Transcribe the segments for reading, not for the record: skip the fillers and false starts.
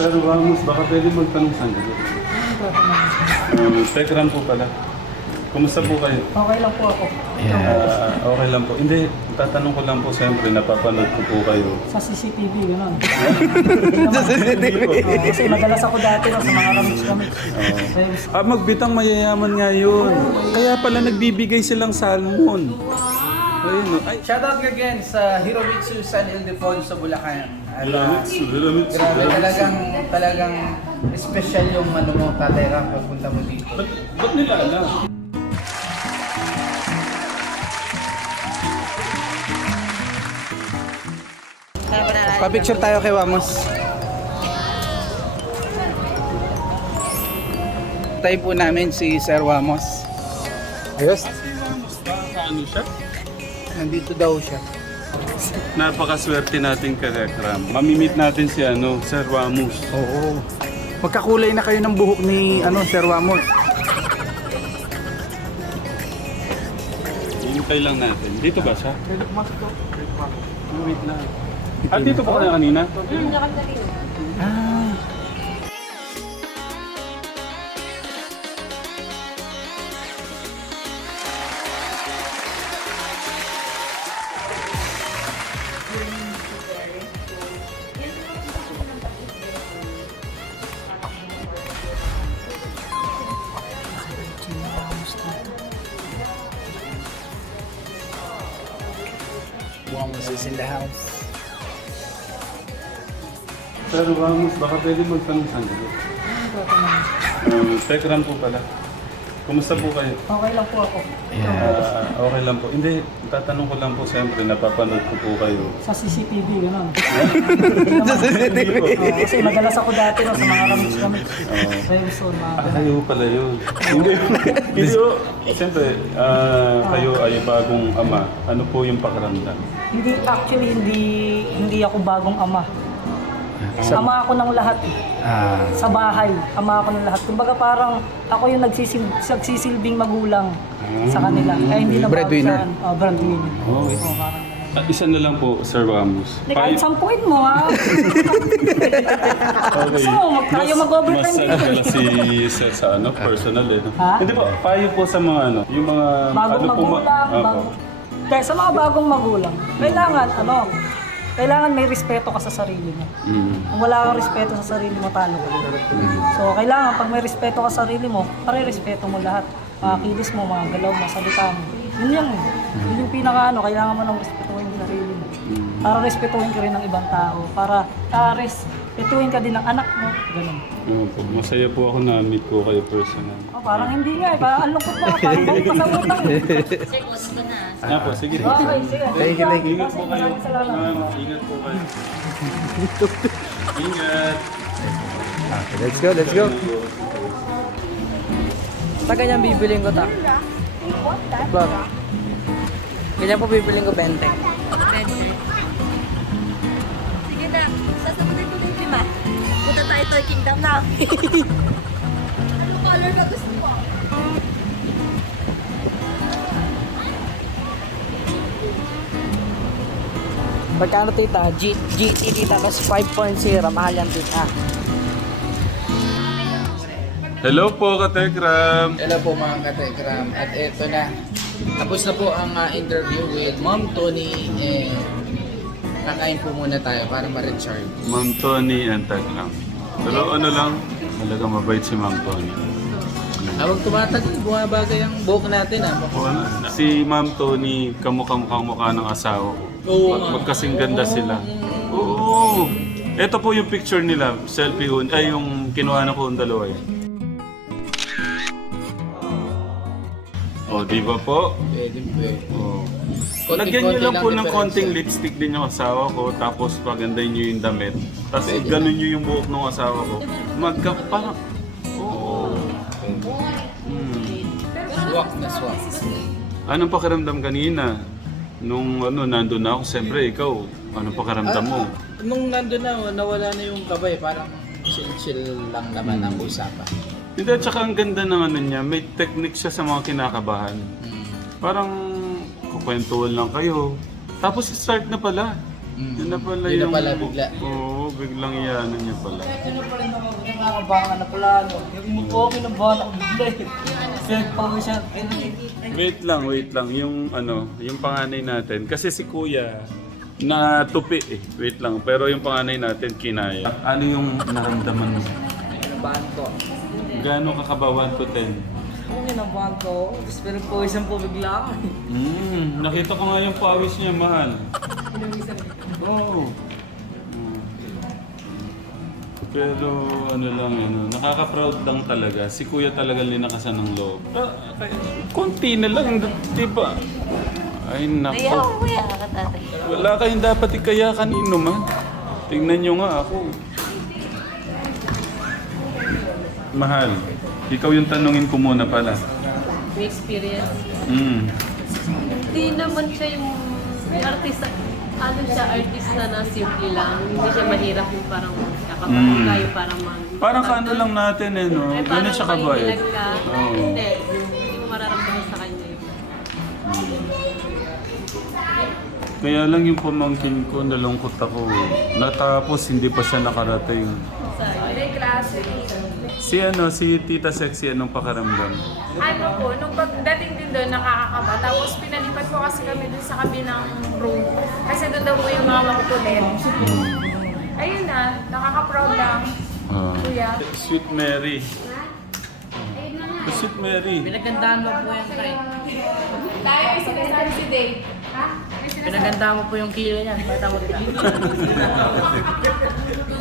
Pero Ramos, baka pwede magtanong sandali. Tekram po pala. Kumusta po kayo? Okay lang po ako. Okay lang po. Hindi, tatanong ko lang po siyempre, napapanood ko po kayo. Sa CCTV, gano'n. Sa CCTV? Kasi madalas ako dati no, sa mga kamix-kamix. Magbitang mayayaman nga yun. Kaya pala nagbibigay silang salmon. Ayun, no. Ay, Shoutout again sa Hiromitsu San Ildefonso, Bulacan. At, Hiromitsu. grabe, talagang special yung ano mo, Tatay Ram, pagpunta mo dito. Ba't nila alam? Pa-picture tayo kay Wamos. Tayo po namin si Sir Wamos. Ayos. Ano siya? Nandito daw siya. Napakaswerte natin kay Tekram. Mamimit natin si Sir Ramos. Oo. Magkakulay na kayo ng buhok ni Sir Wamos. Hintay lang natin. Dito ba siya? Wait lang. Dito pa kayo kanina? Ah. Wamos is in the house. Pero Ramos, baka pwede magtanong sandali. Tekram po pala. Kumusta po kayo? Okay lang po ako. Okay lang po. Hindi, tatanong ko lang po siyempre, napapanood ko po kayo. Sa CCTV, gano'n. Sa CCTV? Kasi madalas ako dati no, sa mga kamix-kamix. Kaya gusto ko na... Kayo pala yun. Hindi po. Siyempre, kayo ay bagong ama. Ano po yung pakiramdam? Hindi ako bagong ama. Ama ako ng lahat eh. Sa bahay, ama ako ng lahat. Kumbaga parang ako yung nagsisilbing magulang sa kanila. Kaya hindi na Breadwinner. Breadwinner. Okay. Parang Isa na lang po, Sir Ramos. hindi, kahit sampuin mo ha. Okay. Gusto mo, tayo mag-overtime Mas dito. pala si Sir sa personal eh. No? Ha? Hindi po, payo po sa mga yung mga... Bagong po magulang, Opo. Dahil sa mga bagong magulang, kailangan may respeto ka sa sarili mo. Kung wala kang respeto sa sarili mo, talo ka. So, kailangan pag may respeto ka sa sarili mo, pare-respeto mo lahat. Mga kilos mo, mga galaw mo, salita mo. Yun yan. Yun yung kailangan mo nang respetuhin yung sarili mo. Para respetuhin ka rin ng ibang tao. Para respetuhin ka din ng anak mo. Ganun. Opo. Masaya po ako na meet ko kayo personal. Parang hindi nga eh. Parang ang lungkot mo. Parang bawang pa sa utang eh. Po, sige. Okay, sige. Thank you. Ingat po kayo. Maraming salamat. Ingat po kayo. Ingat. Okay, let's go. Ta ganyan bibiling ko ta. Vlog. Ganyan po bibiling ko 20. Sige na, sasabunin ko din lima. Punta tayo Toy Kingdom na. Ano color ka gusto mo? Pagkano tita? GT tita, tapos 5.0. Mahal yan tita. Hello po, Katekram. Hello po mga katekram. At eto na. Tapos na po ang interview with Ma'am Tony. Kakain po muna tayo para ma-recharge. Ma'am Tony and Tekram. Pero ano lang, talaga mabait si Ma'am Tony. Habang tumatagal, bumabagay ang buhok natin Si Ma'am Tony, kamukha ng asawa ko. Oo nga. Magkasing ganda sila. Oo. Ito po yung picture nila, selfie ko. Ay, yung kinuha na ko yung dalawa yun. O, di ba po? Pwede. O. Konting-konti Lagyan nyo lang po lang ng difference konting yan. lipstick din yung asawa ko, tapos pagandahin nyo yung damit. Tapos Pwede ganun nyo yung buhok ng asawa ko. Parang... Oo. Swak na swak. Anong pakiramdam kanina? Nung nandun na ako, siyempre ikaw, anong pakiramdam mo? Nung nandun na, nawala na yung kabay. Parang chill-chill lang naman ang usapan. Hindi, at saka ang ganda ng niya, may technique siya sa mga kinakabahan. Parang kukwentuhan lang kayo. Tapos start na pala. Yun na pala Yun na pala bigla. Oo, biglang iyanan niya pala. Sino pa rin ako, nakakabangan na pala, ano. Yung mo po ako kinabahan ako bigla eh. Kaya pang siya, Wait lang. Yung yung panganay natin. Kasi si Kuya, natupi eh. Wait lang. Pero yung panganay natin, kinaya. Ano yung naramdaman mo? Kinabahan ko. Gaano kakabawan to 10? Kung kinabahan ko, tapos pero po isang po bigla ako. Nakita ko nga yung pawis niya, mahal. Oo. Pero ano lang, nakaka-proud lang talaga. Si Kuya talaga linakasan ng loob. Konti na lang, di ba? Ay, Kaya nako. ako kuya, katatay. Wala kayong dapat ikaya kanino man. Tingnan nyo nga ako. Mahal, ikaw yung tanungin ko muna pala. May experience. Hindi naman siya yung artista. Ano siya, artista na simple lang. Hindi siya mahirap yung parang kakapagod tayo parang Parang kaano lang natin no? Ay, Ganun parang siya kabayad. mahihilag ka. Oo. Hindi mo mararamdaman sa kanya yun. Kaya lang yung pamangkin ko, nalungkot ako. Natapos, hindi pa siya nakarating. Si Tita Sexy, anong pakaramdam? Ano po, nung pagdating din doon, nakakakaba. Tapos pinalipat po kasi kami doon sa kabilang room. Kasi doon daw po yung mga makukulit. Ayun na, nakaka-proud lang. Kuya. Sweet Mary. Sweet Mary. Pinagandaan mo po yan, Tay. Tayo, sinasabi si Dave. Ha? Pinagandaan mo po yung kilo yan. Pakita mo dito.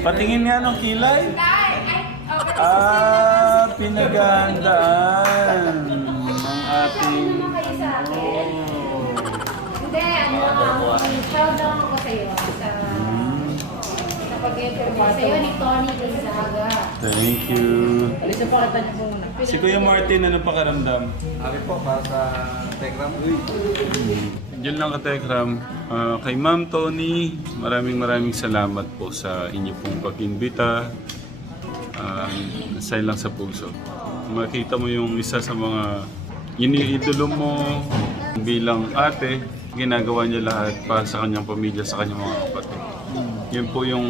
Patingin nga ng kilay. Okay. Pinagandaan ng ating... Hindi, proud lang ako sa iyo. Sa pag-interview sa'yo ni Tony Gonzaga. Thank you. Alisin po kita niyo po muna. Si Kuya Martin, ano pakaramdam? Akin po, para sa Tekram. Yun lang ka, Tekram. Kay Ma'am Tony, maraming salamat po sa inyo pong pag-imbita. Asay lang sa puso. Makita mo yung isa sa mga iniidolo mo bilang ate, ginagawa niya lahat para sa kanyang pamilya, sa kanyang mga kapatid. Yun po yung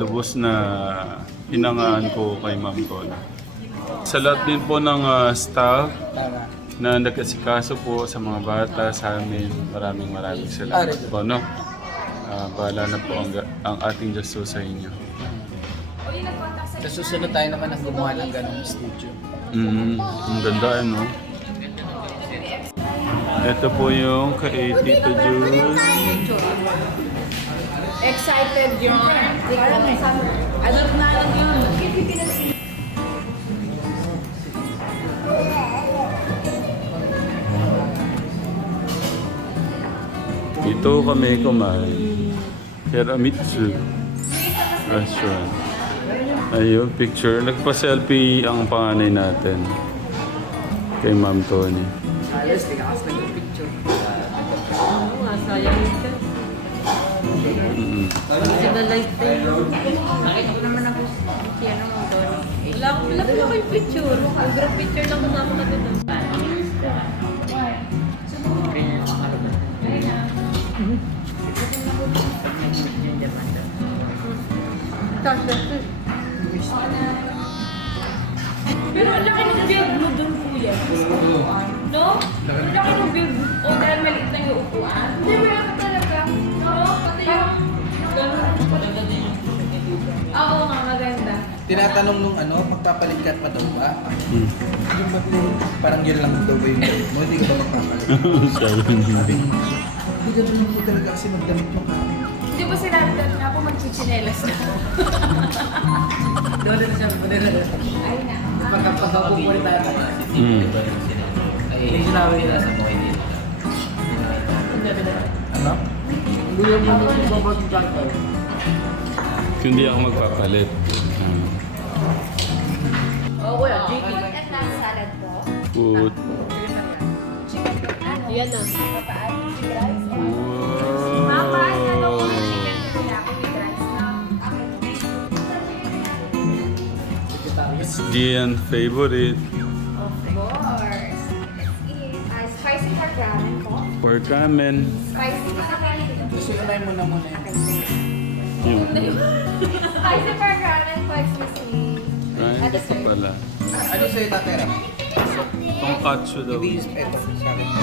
lubos na hinangaan ko kay Ma'am Tony. Sa lahat din po ng staff na nag-asikaso po sa mga bata, sa amin, maraming salamat po, no? Bahala na po ang ating Diyos sa inyo. Sa susunod tayo naman ang gumawa ng ganong studio. Ang ganda, no? Ito po yung kay Tito Jun. Excited yun. Ano na lang yun? Ito kami kumain. Keramitsu Restaurant. Ayun, picture. Nagpa-selfie ang panganay natin. Kay Ma'am Tony. Alas, di ka kasi nag-picture. Oo nga, sayang yun siya. Kasi na light tayo. Nakita ko naman ako si ano mo doon. Wala ko yung picture. Yung group picture lang kasama ka dito. Pero ang laki ng build mo doon, kuya. No? Ang laki ng build mo. O dahil maliit lang yung upuan. Hindi, meron ka talaga. No? Pati yung... Oo nga, maganda. Tinatanong nung magpapalit ka pa daw ba? Yung ba't parang yun lang daw ba yung damit mo? Hindi ka daw magpapalit. Hindi ka daw po talaga kasi magdamit mo ka. Di ba sinabi dati nga po magchichinelas na? Doon na siya. Ay na. Pagkapupulit tayo tayo. Hindi sinabi nila sa buhay nila. Ano? Hindi yung mag-babot yung tayo. Hindi ako magpapalit. Oo kuya, JT. At na salad ko. Food. Yan na. Papaan yung rice. Mama, ano ko yung chicken teriyaki with rice na? It's Dian favorite. Of course. Let's eat. Spicy pork ramen ko. Pork ramen. Spicy na naman. Gusto ko na muna muna. Yung... Spicy burger and pork sesame. Ay, ito pala. Ano sa'yo, Tatay Ram? Tonkatsu daw. Ito, sabi ko.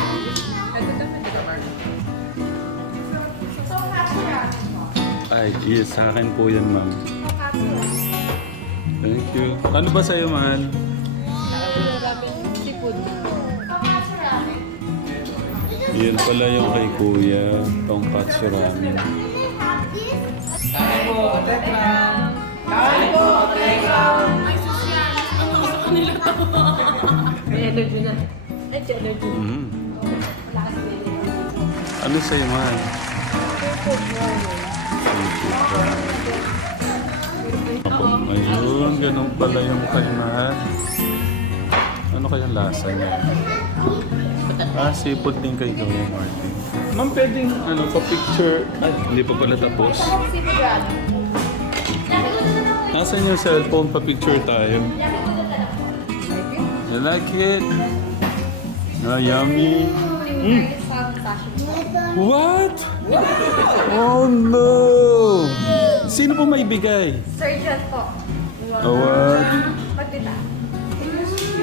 Ay, yes, sa akin po yan, ma'am. Thank you. Ano ba sa'yo, mahal? Yan pala yung kay Kuya, Tonkatsu Ramen. Kain po, Tekram! Kain po, Tekram! May energy na. Energy. Mm. Ano sa'yo, mahal? Ako, ayun, ganun pala yung kay mahal. Ano kayang lasa niya? Seafood din kay Kuya Martin. Ma'am, pwedeng pa-picture. Ay, hindi pa pala tapos. Nasaan yung cellphone? Pa-picture tayo. I like it. Yummy. Mm. What? Oh no! Sino po may bigay? Surgeon po. Oh, what? Magdita.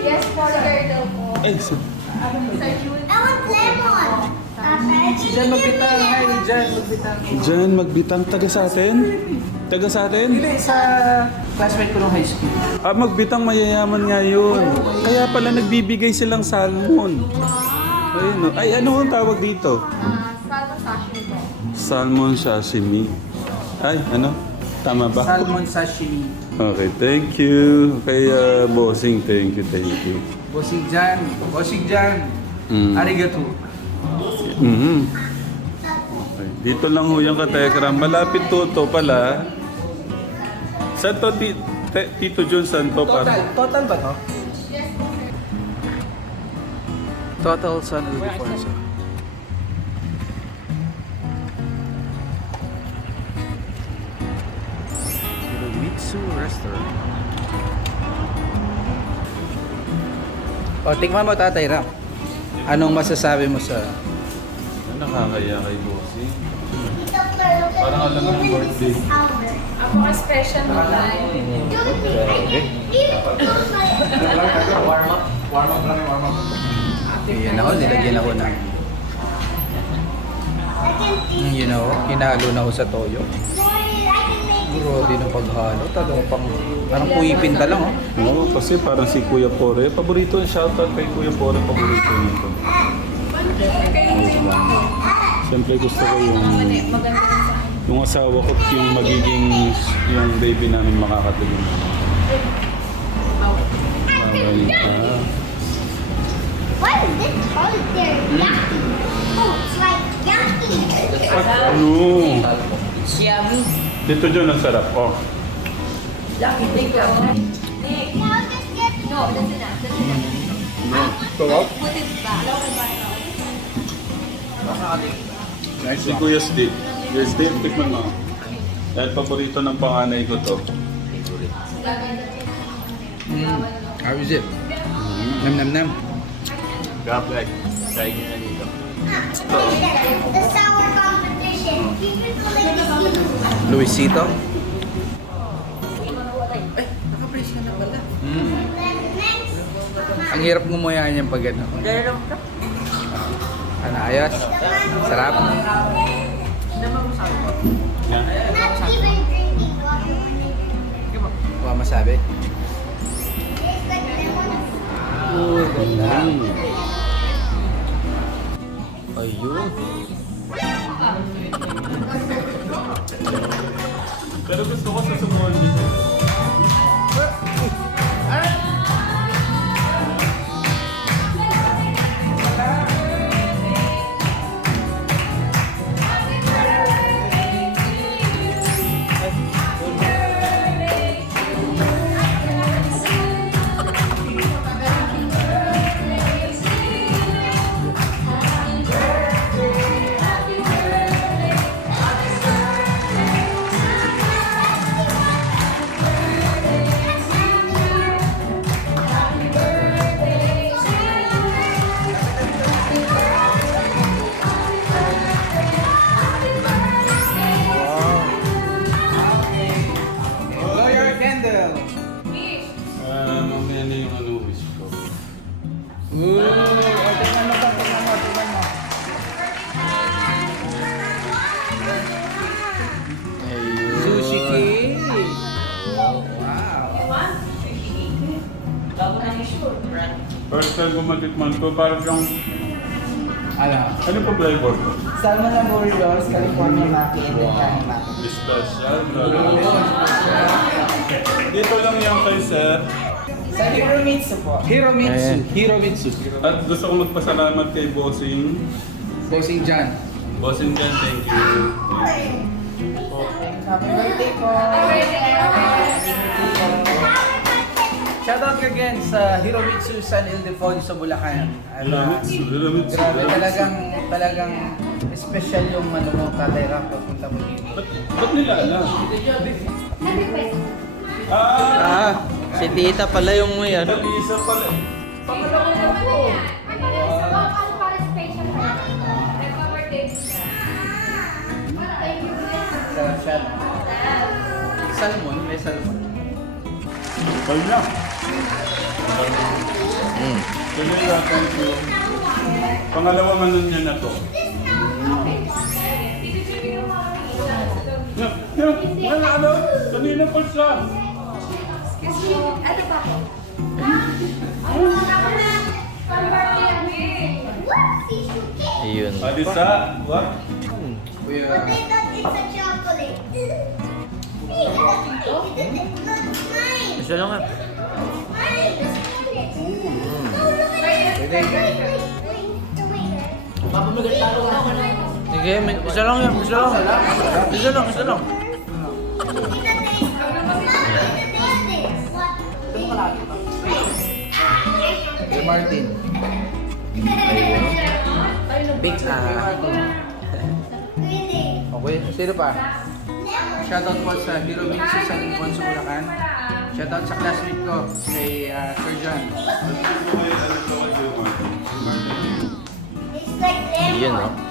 Yes po, turtle po. Ay, I want lemon. Diyan magbitang, hi, Diyan magbitang. Diyan magbitang taga sa atin? Taga sa atin? Hindi, sa classmate ko nung high school. Magbitang mayayaman nga yun. Kaya pala nagbibigay silang salmon. Ayun, no. Ay, ano ang tawag dito? Salmon sashimi po. Salmon sashimi. Ay, ano? Tama ba? Salmon sashimi. Okay, thank you. Kay Bossing, thank you, thank you. Bossing Jan. Bossing Jan. Mm. Arigato. Mhm. Okay. Dito lang ho yung katekram. Malapit to pala. Saan to, Tito Jun? Saan to? Total ba to? Total San Ildefonso. Mitsu Restaurant. O, tikman mo, Tatay Ram. Anong masasabi mo sa... Nakakaya kay Bossing. Parang alam mo yung birthday. Ako ka special mo tayo. Yan ako, nilagyan ako ng... You know, hinalo na ako sa toyo. Grabe ng paghalo. Talagang pang... Parang puyipinta lang, oh. Oo, kasi parang si Kuya Pore. Paborito, shoutout kay Kuya Pore. Paborito nito. Siyempre gusto ko yung asawa ko, yung magiging yung baby namin makakatulong. Bawal ka. What is this called there? Yaki. Oh, it's like yaki. Ano? Yummy. Dito dyan ang sarap. Oh. Nick, I'll just get... No, that's enough. That's enough. Sarap? Put it back. Nice. Si Kuya Steve. Kuya Steve, tikman mo. Dahil paborito ng panganay ko to. How is it? Nam nam nam. God bless. Try kita dito. The sour competition. Luisito. Ay, naka-brace ka na pala. Ang hirap ngumuyain yung pag ano. Ano, ayos? Sarap? Not even drinking water. Wala masabi? It's like lemon. Oh, ganda. Ayun. Pero gusto ko sa sumuhan dito. Tingnan mo. Sushi cake. First time ko matikman to, parang yung... Ano po flavor to? Salmon na burritos, California maki, and then honey maki. Special. Dito lang yan kay sir. Sa Hiromitsu po. Hiromitsu. At gusto ko magpasalamat kay Bossing. Bossing John. Bossing Jan, thank you. Happy birthday po. Shoutout again sa Hiromitsu San Ildefonso sa Bulacan. At, Hiromitsu. grabe, talagang special yung ano mo, Tatay Ram, pagpunta mo dito. Ba't nila alam? Ah! Si tita pala yung may ano. Isa pala. Sarap siya. Salmon, may salmon. Kaya. Kanila, thank you. Pangalawa man niya na to. Ano? Kanina pa siya. Ano ba? Ayun. Alisa, what? Kuya, Isa lang nga. Sige, isa lang yan. Isa lang. Isa lang. Kuya Martin. Big Okay, sino pa? Shoutout po sa Hiromitsu San Ildefonso Bulacan. Shoutout sa classmate ko, kay Sir John. Ayun, no?